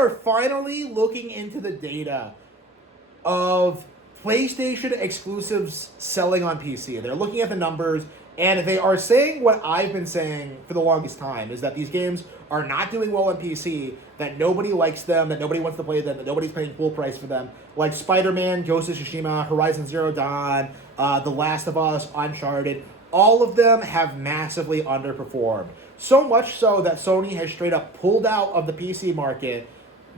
are finally looking into the data of PlayStation exclusives selling on PC. They're looking at the numbers, and they are saying what I've been saying for the longest time, is that these games are not doing well on PC, that nobody likes them, that nobody wants to play them, that nobody's paying full price for them. Like Spider-Man, Ghost of Tsushima, Horizon Zero Dawn, The Last of Us, Uncharted, all of them have massively underperformed. So much so that Sony has straight up pulled out of the PC market.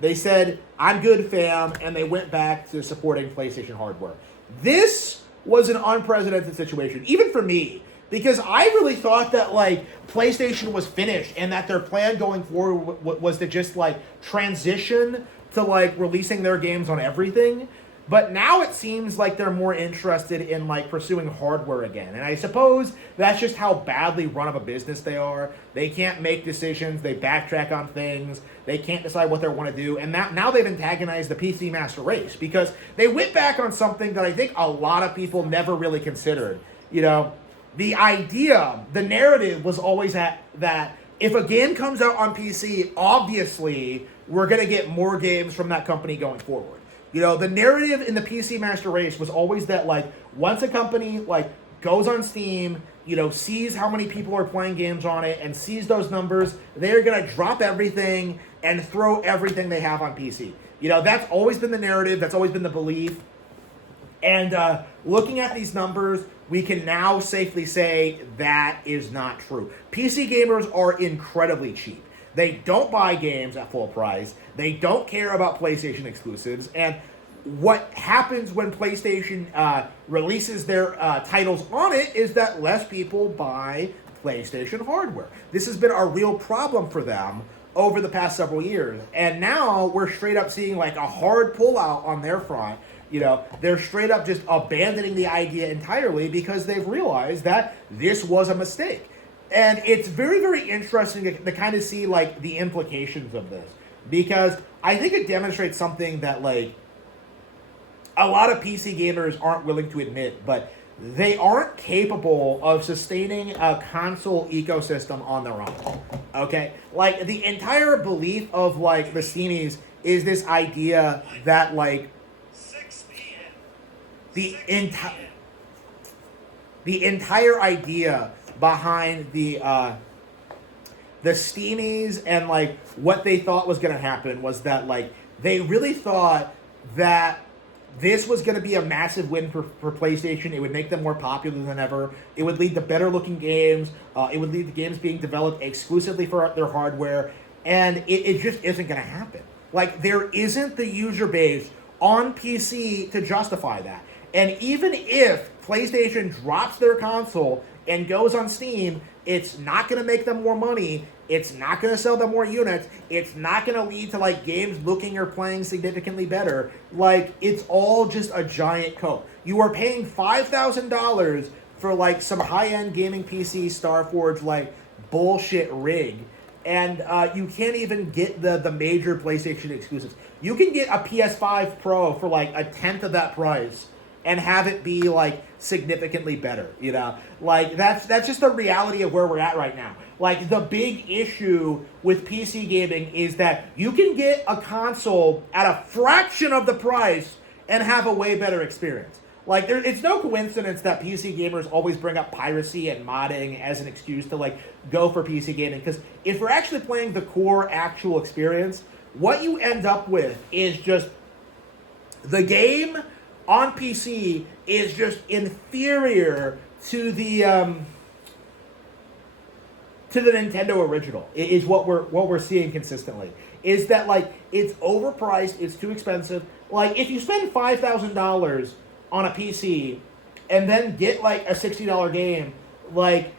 They said, I'm good, fam, and they went back to supporting PlayStation hardware. This was an unprecedented situation, even for me, because I really thought that, like, PlayStation was finished and that their plan going forward was to just, like, transition to, like, releasing their games on everything. But now it seems like they're more interested in, like, pursuing hardware again. And I suppose that's just how badly run of a business they are. They can't make decisions. They backtrack on things. They can't decide what they want to do. And now they've antagonized the PC Master Race because they went back on something that I think a lot of people never really considered. You know, the idea, the narrative was always that if a game comes out on PC, obviously we're going to get more games from that company going forward. You know, the narrative in the PC Master Race was always that, like, once a company, like, goes on Steam, you know, sees how many people are playing games on it and sees those numbers, they're going to drop everything and throw everything they have on PC. You know, that's always been the narrative. That's always been the belief. And looking at these numbers, we can now safely say that is not true. PC gamers are incredibly cheap. They don't buy games at full price. They don't care about PlayStation exclusives. And what happens when PlayStation releases their titles on it is that less people buy PlayStation hardware. This has been a real problem for them over the past several years. And now we're straight up seeing, like, a hard pullout on their front. You know, they're straight up just abandoning the idea entirely because they've realized that this was a mistake. And it's very, very interesting to kind of see, like, the implications of this. Because I think it demonstrates something that, like, a lot of PC gamers aren't willing to admit, but they aren't capable of sustaining a console ecosystem on their own. Okay? Like, the entire belief of, like, the Steamies is this idea that, like, the entire idea behind the Steamies and, like, what they thought was going to happen was that, like, they really thought that this was going to be a massive win for PlayStation. It would make them more popular than ever. It would lead to better looking games. It would lead to games being developed exclusively for their hardware. And it just isn't going to happen. Like, there isn't the user base on PC to justify that. And even if PlayStation drops their console and goes on Steam, it's not going to make them more money. It's not going to sell them more units. It's not going to lead to, like, games looking or playing significantly better. Like, it's all just a giant cope. You are paying $5,000 for, like, some high-end gaming PC Starforge, like, bullshit rig. And you can't even get the major PlayStation exclusives. You can get a PS5 Pro for, like, a tenth of that price and have it be, like, significantly better, you know? Like, that's just the reality of where we're at right now. Like, the big issue with PC gaming is that you can get a console at a fraction of the price and have a way better experience. Like, it's no coincidence that PC gamers always bring up piracy and modding as an excuse to, like, go for PC gaming. Because if we're actually playing the core actual experience, what you end up with is just the game on PC is just inferior to the Nintendo original. Is what we're seeing consistently. Is that, like, it's overpriced, it's too expensive. Like, if you spend $5,000 on a PC and then get, like, a $60 game, like,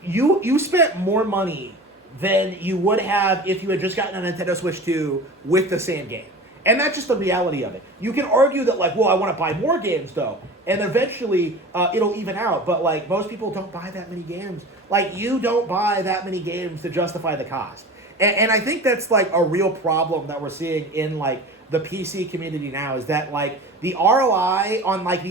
you spent more money than you would have if you had just gotten a Nintendo Switch 2 with the same game. And that's just the reality of it. You can argue that, like, well, I want to buy more games, though. And eventually, it'll even out. But, like, most people don't buy that many games. Like, you don't buy that many games to justify the cost. And I think that's, like, a real problem that we're seeing in, like, the PC community now. Is that, like, the ROI on, like,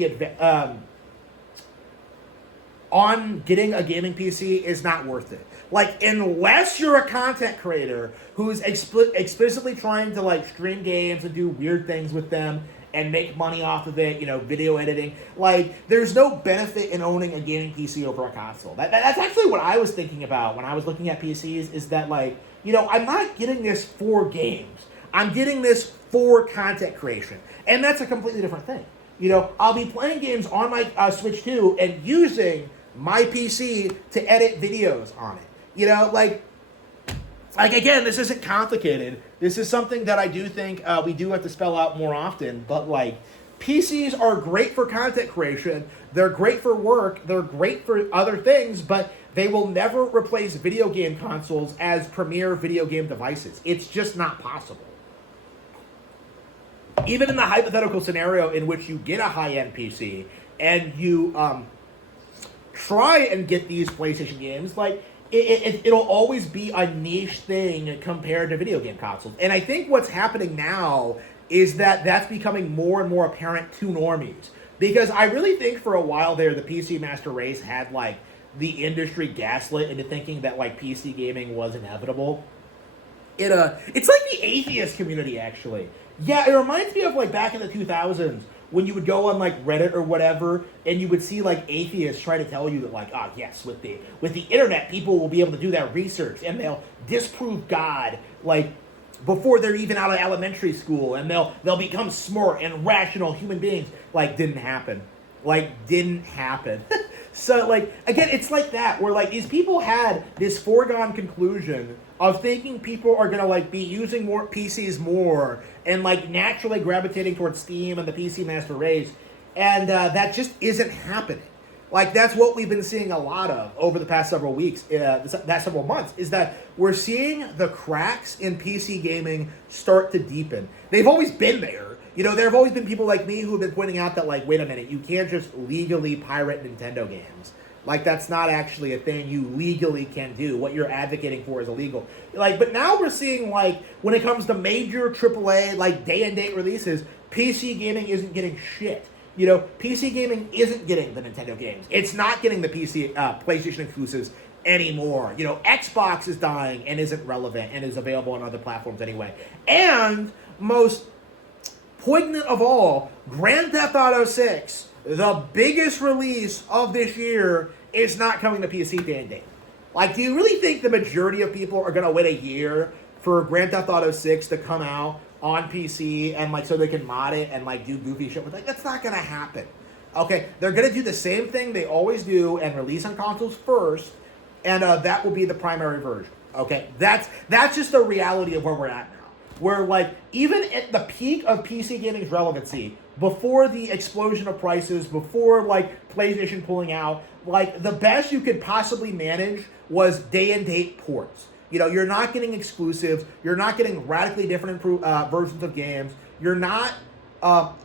on getting a gaming PC is not worth it. Like, unless you're a content creator who's explicitly trying to, like, stream games and do weird things with them and make money off of it, video editing, like, there's no benefit in owning a gaming PC over a console. That's actually what I was thinking about when I was looking at PCs, is that, like, I'm not getting this for games. I'm getting this for content creation. And that's a completely different thing. I'll be playing games on my Switch 2 and using my PC to edit videos on it. Like again, this isn't complicated. This is something that I do think we do have to spell out more often. But, like, PCs are great for content creation. They're great for work. They're great for other things. But they will never replace video game consoles as premier video game devices. It's just not possible. Even in the hypothetical scenario in which you get a high-end PC and you try and get these PlayStation games, like, it'll always be a niche thing compared to video game consoles. And I think what's happening now is that that's becoming more and more apparent to normies. Because I really think for a while there, the PC master race had, like, the industry gaslit into thinking that, like, PC gaming was inevitable. It's like the atheist community, actually. Yeah, it reminds me of, like, back in the 2000s, when you would go on, like, Reddit or whatever, and you would see, like, atheists try to tell you that, like, yes, with the internet, people will be able to do that research, and they'll disprove God, like, before they're even out of elementary school, and they'll become smart and rational human beings. Like, didn't happen. So, like, again, it's like that, where, like, these people had this foregone conclusion of thinking people are going to, like, be using more PCs more and, like, naturally gravitating towards Steam and the PC master race, and that just isn't happening. Like, that's what we've been seeing a lot of over the past several weeks, past several months, is that we're seeing the cracks in PC gaming start to deepen. They've always been there. There have always been people like me who have been pointing out that, like, wait a minute, you can't just legally pirate Nintendo games. Like, that's not actually a thing you legally can do. What you're advocating for is illegal. Like, but now we're seeing, like, when it comes to major AAA, like, day-and-date releases, PC gaming isn't getting shit. PC gaming isn't getting the Nintendo games. It's not getting the PlayStation exclusives anymore. Xbox is dying and isn't relevant and is available on other platforms anyway. And most poignant of all, Grand Theft Auto 6, the biggest release of this year, is not coming to PC day and date. Like, do you really think the majority of people are going to wait a year for Grand Theft Auto 6 to come out on PC and, like, so they can mod it and, like, do goofy shit with it? Like, that's not going to happen. Okay, they're going to do the same thing they always do and release on consoles first, and that will be the primary version. Okay, that's just the reality of where we're at now. Where, like, even at the peak of PC gaming's relevancy, before the explosion of prices, before, like, PlayStation pulling out, like, the best you could possibly manage was day-and-date ports. You're not getting exclusives. You're not getting radically different versions of games. You're not an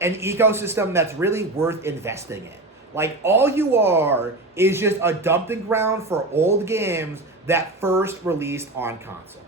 ecosystem that's really worth investing in. Like, all you are is just a dumping ground for old games that first released on console.